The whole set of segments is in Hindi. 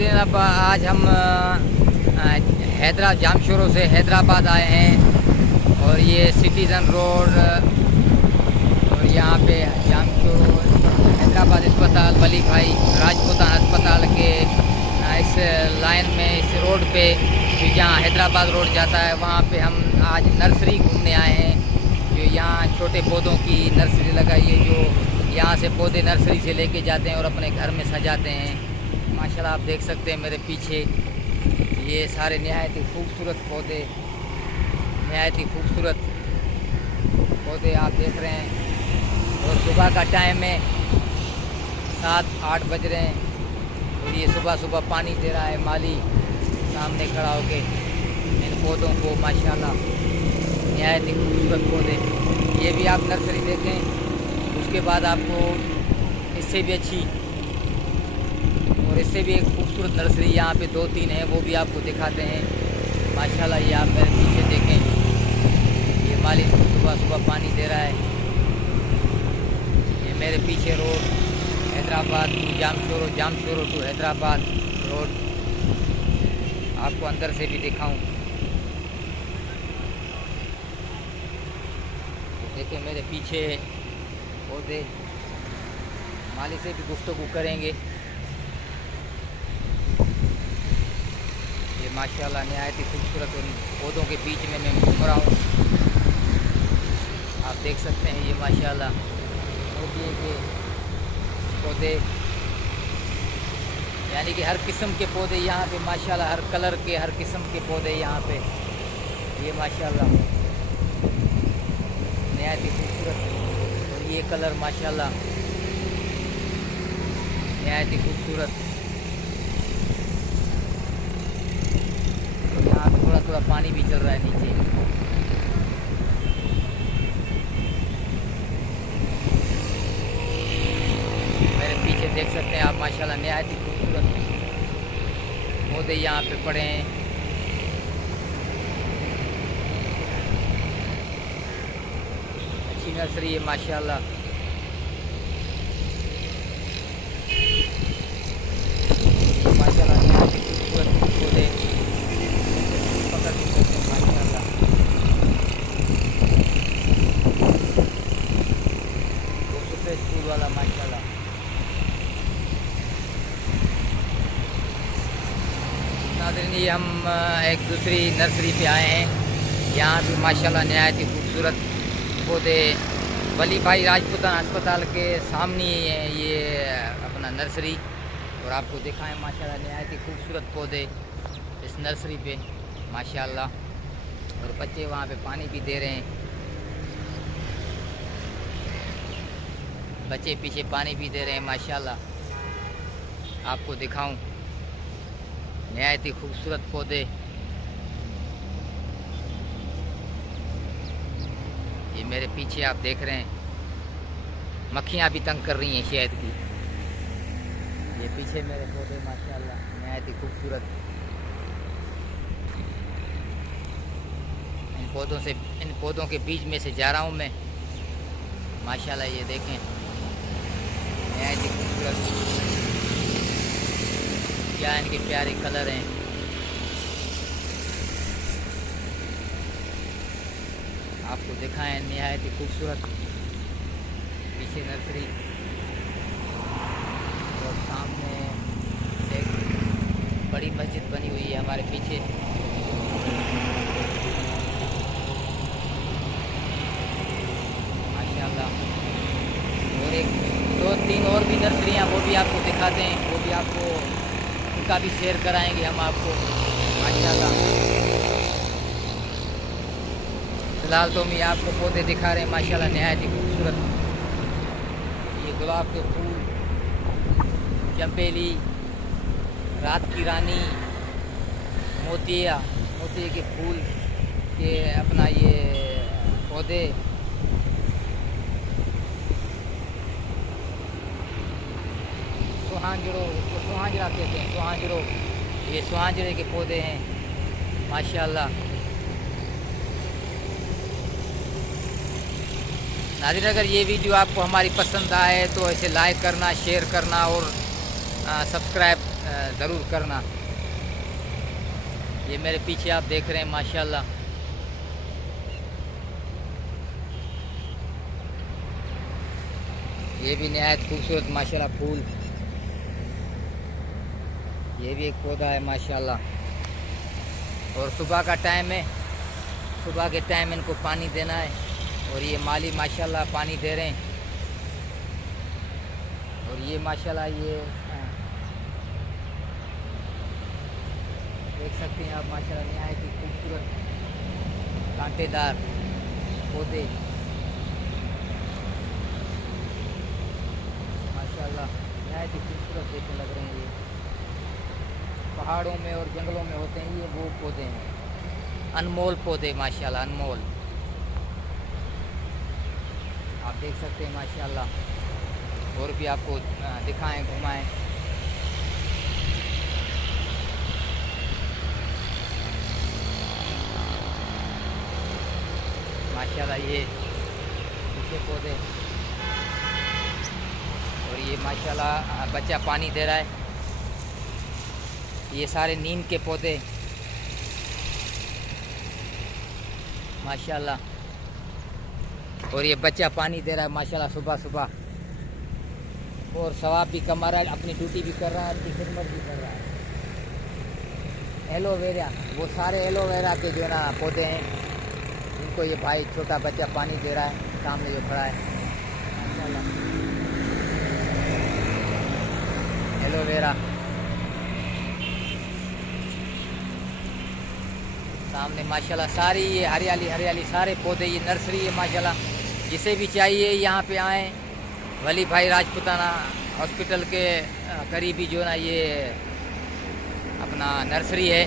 नाज़रीन, अब आज हम जामशोरों से हैदराबाद आए हैं और ये सिटीज़न रोड और यहाँ पे जामशोरों हैदराबाद अस्पताल, वली भाई राजपूतान अस्पताल के इस लाइन में, इस रोड पे जहाँ हैदराबाद रोड जाता है, वहाँ पे हम आज नर्सरी घूमने आए हैं। जो यहाँ छोटे पौधों की नर्सरी लगाई है, जो यहाँ से पौधे नर्सरी से लेके जाते हैं और अपने घर में सजाते हैं। माशाल्लाह आप देख सकते हैं मेरे पीछे ये सारे नहायत ही खूबसूरत पौधे, नहायत ही खूबसूरत पौधे आप देख रहे हैं। और सुबह का टाइम है, 7-8 बज रहे हैं और ये सुबह सुबह पानी दे रहा है माली सामने खड़ा होके इन पौधों को। माशाल्लाह नहायत ही खूबसूरत पौधे। ये भी आप नर्सरी देखें, उसके बाद आपको इससे भी अच्छी और इससे भी एक खूबसूरत नर्सरी यहाँ पे 2-3 है, वो भी आपको दिखाते हैं। माशाल्लाह ये आप मेरे पीछे देखें, ये माली सुबह सुबह पानी दे रहा है। ये मेरे पीछे road Hyderabad to Jamshoro to Hyderabad road, आपको अंदर से भी दिखाऊं। देखिए मेरे पीछे पौधे, माली से भी गुफ्तगू करेंगे। ये माशाल्लाह नहायत ही खूबसूरत उन पौधों के बीच में मैं घूम रहा हूँ। आप देख सकते हैं ये माशाल्लाह मोतिये के पौधे, यानी कि हर किस्म के पौधे यहाँ पे माशाल्लाह, हर कलर के, हर किस्म के पौधे यहाँ पे। ये माशाल्लाह नहायत ही खूबसूरत, और ये कलर माशाल्लाह नहायत ही खूबसूरत। यहाँ पे थोड़ा थोड़ा पानी भी चल रहा है नीचे। मेरे पीछे देख सकते हैं आप माशाल्लाह नहायत ही खूबसूरत पौधे यहाँ पे पड़े हैं। अच्छी नर्सरी है माशाल्लाह। माशाल्लाह नहायत ही खूबसूरत पौधे पकड़ भी सकते हैं माशाल्लाह। वो सफ़ेद फूल वाला माशाल्लाह। नाज़रीन, ये हम एक दूसरी नर्सरी पे आए हैं। यहाँ भी माशाल्लाह नहायत ही खूबसूरत पौधे, वली भाई राजपूतान अस्पताल के सामने है ये अपना नर्सरी, और आपको दिखाएं माशाल्लाह नहायत ही खूबसूरत पौधे इस नर्सरी पे माशाल्लाह। और बच्चे वहाँ पे पानी भी दे रहे हैं, बच्चे पीछे पानी भी दे रहे हैं माशाल्लाह। आपको दिखाऊं नहायत ही खूबसूरत पौधे। ये मेरे पीछे आप देख रहे हैं, मक्खियाँ भी तंग कर रही हैं शहद की। ये पीछे मेरे पौधे माशाल्लाह नहायत ही खूबसूरत। इन पौधों के बीच में से जा रहा हूँ मैं माशाल्लाह। ये देखें नहायत ही खूबसूरत, क्या इनके प्यारे कलर हैं। आपको दिखाएं नहायत ही खूबसूरत पीछे नर्सरी, और सामने एक बड़ी मस्जिद बनी हुई है हमारे पीछे। माशाल्लाह, और एक 2-3 और भी नर्सरियाँ, वो भी आपको दिखाते हैं, वो भी आपको उनका भी शेयर कराएंगे हम आपको माशाल्लाह। फिलहाल तो मैं आपको पौधे दिखा रहे हैं माशाल्लाह नहायत ही खूबसूरत। ये गुलाब के फूल, चंपेली, रात की रानी, मोतिये के फूल के अपना ये पौधे। सुहांजड़ो, इसको सुहांजड़ा कहते हैं, सुहांजड़ो। ये सुहांजड़े के पौधे हैं माशाल्लाह। नाज़रीन, अगर ये वीडियो आपको हमारी पसंद आए तो इसे लाइक करना, शेयर करना और सब्सक्राइब ज़रूर करना। ये मेरे पीछे आप देख रहे हैं माशाल्लाह, ये भी नहायत खूबसूरत माशाल्लाह फूल। ये भी एक पौधा है माशाल्लाह। और सुबह का टाइम है, सुबह के टाइम इनको पानी देना है। और ये माली माशाल्लाह पानी दे रहे हैं। और ये माशाल्लाह ये देख सकते हैं आप माशाल्लाह नहायत ही खूबसूरत कांटेदार पौधे माशाल्लाह नहायत ही खूबसूरत देखने लग रहे हैं। ये पहाड़ों में और जंगलों में होते हैं, ये वो पौधे हैं, अनमोल पौधे माशाल्लाह, अनमोल। आप देख सकते हैं माशाल्लाह। और भी आपको दिखाएं, घुमाएं। माशाल्लाह ये पीछे पौधे। और ये माशाल्लाह बच्चा पानी दे रहा है। ये सारे नीम के पौधे माशाल्लाह। और ये बच्चा पानी दे रहा है माशाल्लाह सुबह सुबह। और सवाब भी कमा रहा है, अपनी ड्यूटी भी कर रहा है, अपनी खिदमत भी कर रहा है। एलोवेरा, वो सारे एलोवेरा के जो है ना पौधे हैं, इनको ये भाई छोटा बच्चा पानी दे रहा है, सामने जो खड़ा है माशाल्लाह। एलोवेरा सामने माशाल्लाह, सारी ये हरियाली हरियाली, सारे पौधे। ये नर्सरी है माशाल्लाह। जिसे भी चाहिए यहाँ पे आएँ। वली भाई राजपुताना हॉस्पिटल के करीबी जो ना ये अपना नर्सरी है।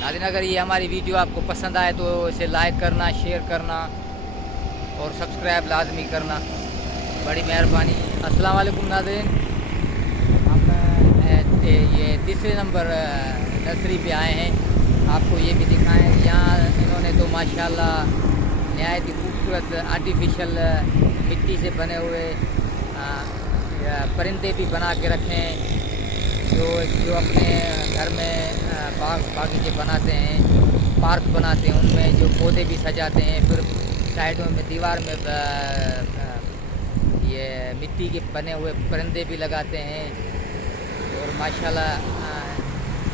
नाज़रीन, अगर ये हमारी वीडियो आपको पसंद आए तो इसे लाइक करना, शेयर करना और सब्सक्राइब लाजमी करना, बड़ी मेहरबानी। अस्सलाम वालेकुम नाज़रीन, हम ये तीसरे नंबर नर्सरी पे आए हैं। आपको ये भी दिखाएं। यहाँ इन्होंने तो माशाल्लाह नहायत ही खूबसूरत आर्टिफिशियल मिट्टी से बने हुए परिंदे भी बना के रखे हैं, जो अपने घर में बागीचे बनाते हैं, पार्क बनाते हैं, उनमें जो पौधे भी सजाते हैं। फिर साइडों में दीवार में ये मिट्टी के बने हुए परिंदे भी लगाते हैं। और माशाल्लाह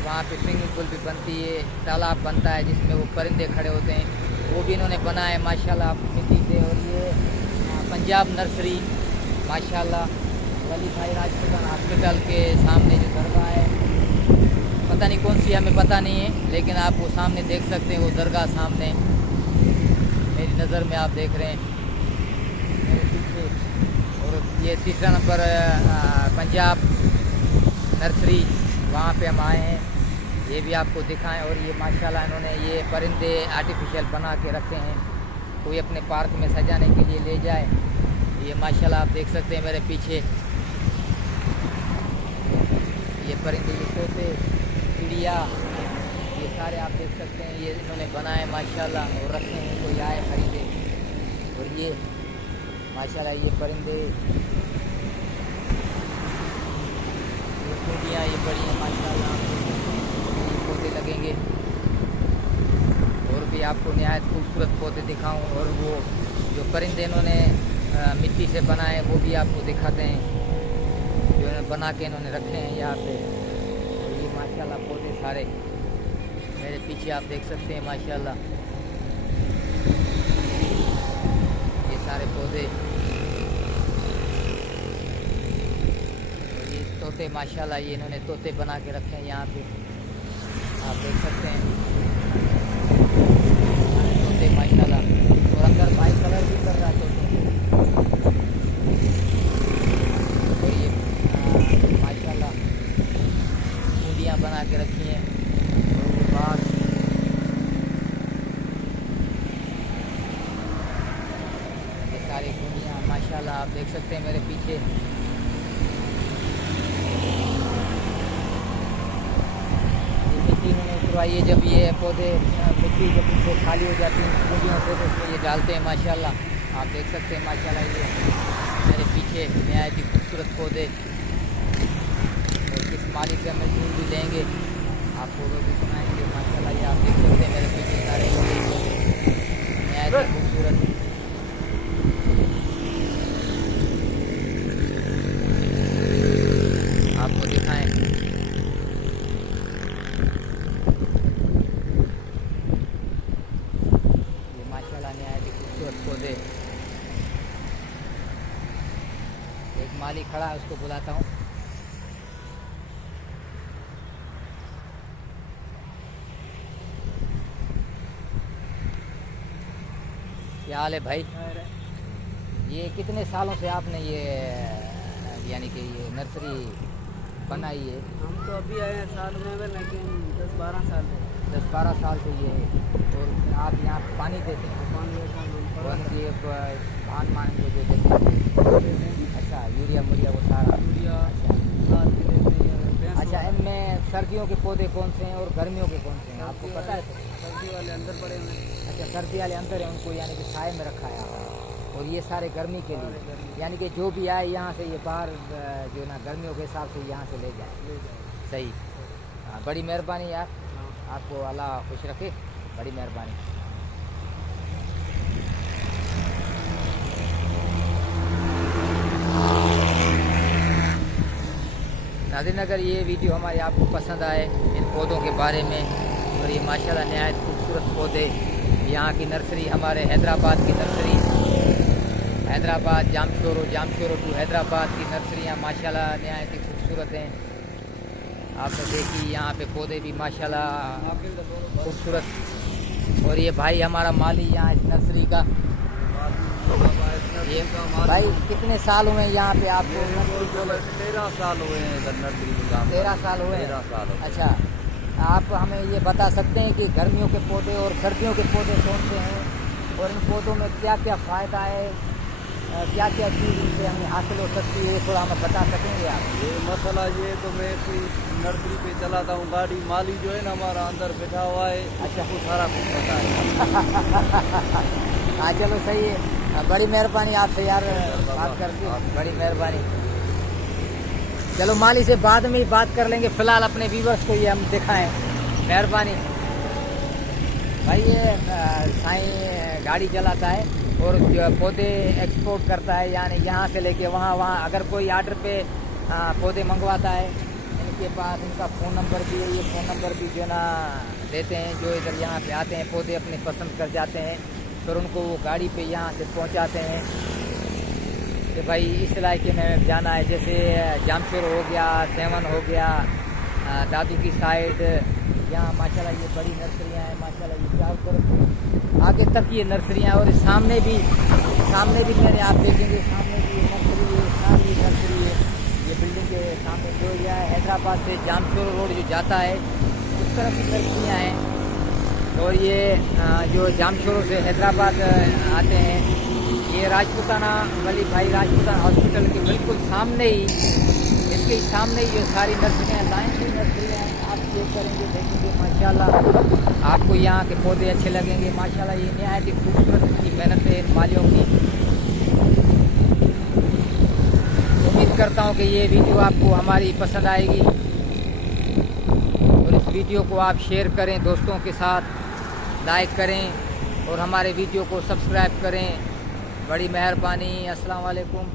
वहाँ पे स्विमिंग पूल भी बनती है, तालाब बनता है जिसमें वो परिंदे खड़े होते हैं, वो भी इन्होंने बनाए माशाल्लाह मिट्टी से। और ये पंजाब नर्सरी माशाल्लाह, वली भाई राजपुताना हॉस्पिटल के सामने जो दरगाह है, पता नहीं कौन सी, हमें पता नहीं है, लेकिन आप वो सामने देख सकते हैं, वो दरगाह सामने मेरी नज़र में आप देख रहे हैं मेरे पीछे। और ये तीसरा नंबर पंजाब नर्सरी, वहाँ पे हम आए हैं, ये भी आपको दिखाएं। और ये माशाल्लाह इन्होंने ये परिंदे आर्टिफिशियल बना के रखे हैं, कोई अपने पार्क में सजाने के लिए ले जाए। ये माशाल्लाह आप देख सकते हैं मेरे पीछे ये परिंदे, ये तोते, चिड़िया, ये सारे आप देख सकते हैं, ये इन्होंने बनाए माशाल्लाह और रखे हैं, कोई आए खरीदे। और ये माशाल्लाह ये परिंदे, ये खूबियाँ ये बड़ी हैं माशाल्लाह। पौधे लगेंगे और भी आपको नहायत खूबसूरत पौधे दिखाऊं। और वो जो परिंदे इन्होंने मिट्टी से बनाए वो भी आपको दिखाते हैं, जो इन्होंने बना के इन्होंने रखे हैं यहाँ पे। और ये माशाल्लाह पौधे सारे मेरे पीछे आप देख सकते हैं माशाल्लाह, ये सारे पौधे। और ये तोते माशाल्लाह, ये इन्होंने तोते बना के रखे हैं यहाँ पे, आप देख सकते हैं तोते माशाल्लाह। और अंदर बाई कलर भी कर रहा है तोते। और ये माशाल्लाह खूबियाँ बना के रखी हैं। और ये बाग, ये सारी खूबियाँ माशाल्लाह आप देख सकते हैं मेरे पीछे। ये जब ये पौधे मिट्टी जब इनसे खाली हो जाती है खूबियों से, तो ये डालते हैं माशाल्लाह। आप देख सकते हैं माशाल्लाह, ये मेरे पीछे देखिए नहायत ही खूबसूरत पौधे। और किस माली से हम ढूंढ भी लेंगे, आपको वो भी सुनाएंगे। माशाल्लाह ये आप देख सकते हैं मेरे पीछे सारे नहायत ही खूबसूरत। आपको दिखाएं ये माशाल्लाह नहायत ही खूबसूरत पौधे। एक माली खड़ा है, उसको बुलाता हूँ। क्या हाल है भाई? ये कितने सालों से आपने ये यानी कि ये नर्सरी बनाई है? हम तो अभी आए हैं साल में, लेकिन 10-12 साल है। 10-12 साल से ये है। और आप यहाँ पानी देते हैं? पानी कौन ये धान मान को जो देते हैं? अच्छा, यूरिया मुरिया वो सारा? अच्छा, इनमें सर्दियों के पौधे कौन से हैं और गर्मियों के कौन से हैं, आपको पता है? सर्दी वाले अंदर पड़े हुए हैं। अच्छा, सर्दी वाले अंदर है, उनको यानी कि छाए में रखा है। और ये सारे गर्मी के लिए, यानी कि जो भी आए यहाँ से ये बाहर जो ना गर्मियों के हिसाब से यहाँ से ले जाए। सही। हाँ, बड़ी मेहरबानी यार, आपको अल्लाह खुश रखे, बड़ी मेहरबानी। नाज़रीन, अगर ये वीडियो हमारी आपको पसंद आए इन पौधों के बारे में, और ये माशाल्लाह नहायत खूबसूरत पौधे, यहाँ की नर्सरी हमारे हैदराबाद की नर्सरी, हैदराबाद जामशोरो टू हैदराबाद की नर्सरियाँ माशाल्लाह नहायत ही खूबसूरत हैं। आपने देखी यहाँ पे पौधे भी माशाल्लाह खूबसूरत। और ये भाई हमारा माली यहाँ इस नर्सरी का। ये भाई कितने साल हुए यहाँ पे आपको? 13 साल हुए हैं इधर नर्सरी में काम। 13 साल हुए? 13 साल। अच्छा, आप हमें ये बता सकते हैं कि गर्मियों के पौधे और सर्दियों के पौधे कौन से हैं, और इन पौधों में क्या क्या फ़ायदा है, क्या क्या चीज़ इनसे हमें हासिल हो सकती है, थोड़ा हमें बता सकेंगे आप? ये मसला ये तो मैं नर्सरी पे चलाता हूँ गाड़ी, माली जो है ना हमारा अंदर बैठा हुआ है। अच्छा, वो सारा कुछ पता है। हाँ चलो सही है, बड़ी मेहरबानी आपसे यार बात करके, बड़ी मेहरबानी। चलो माली से बाद में ही बात कर लेंगे, फ़िलहाल अपने व्यूवर्स को ये हम दिखाएं, मेहरबानी। भाई ये साईं गाड़ी चलाता है और जो पौधे एक्सपोर्ट करता है, यानी यहाँ से लेके वहाँ अगर कोई आर्डर पे पौधे मंगवाता है, इनके पास इनका फ़ोन नंबर भी है, ये फ़ोन नंबर भी जो ना देते हैं। जो इधर यहाँ पे आते हैं पौधे अपने पसंद कर जाते हैं, फिर उनको वो गाड़ी पे यहाँ से पहुँचाते हैं कि भाई इस इलाके में जाना है, जैसे जामशोर हो गया, सेवन हो गया, दादू की साइड। यहाँ माशाल्लाह ये बड़ी नर्सरियाँ हैं माशाल्लाह, ये चारों तरफ आगे तक ये नर्सरियाँ। और सामने भी मेरे आप देखेंगे, सामने भी ये नर्सरी है, सामने नर्सरी है। ये बिल्डिंग के सामने जो एरिया है, हैदराबाद से जामशोर रोड जो जाता है उस तरफ की नर्सरियाँ हैं। और ये जो जामशोर से हैदराबाद आते हैं, ये राजपूताना वली भाई राजपूताना हॉस्पिटल के बिल्कुल सामने ही, इसके सामने ही ये सारी नर्सरियाँ, लाइन की नर्सरियाँ हैं। आप चेक करेंगे, देखेंगे माशाल्लाह आपको यहाँ के पौधे अच्छे लगेंगे। माशाल्लाह ये नहायत ही खूबसूरत की मेहनत है इन मालियों की। उम्मीद करता हूँ कि ये वीडियो आपको हमारी पसंद आएगी, और इस वीडियो को आप शेयर करें दोस्तों के साथ, लाइक करें और हमारे वीडियो को सब्सक्राइब करें, बड़ी मेहरबानी। अस्सलाम वालेकुम।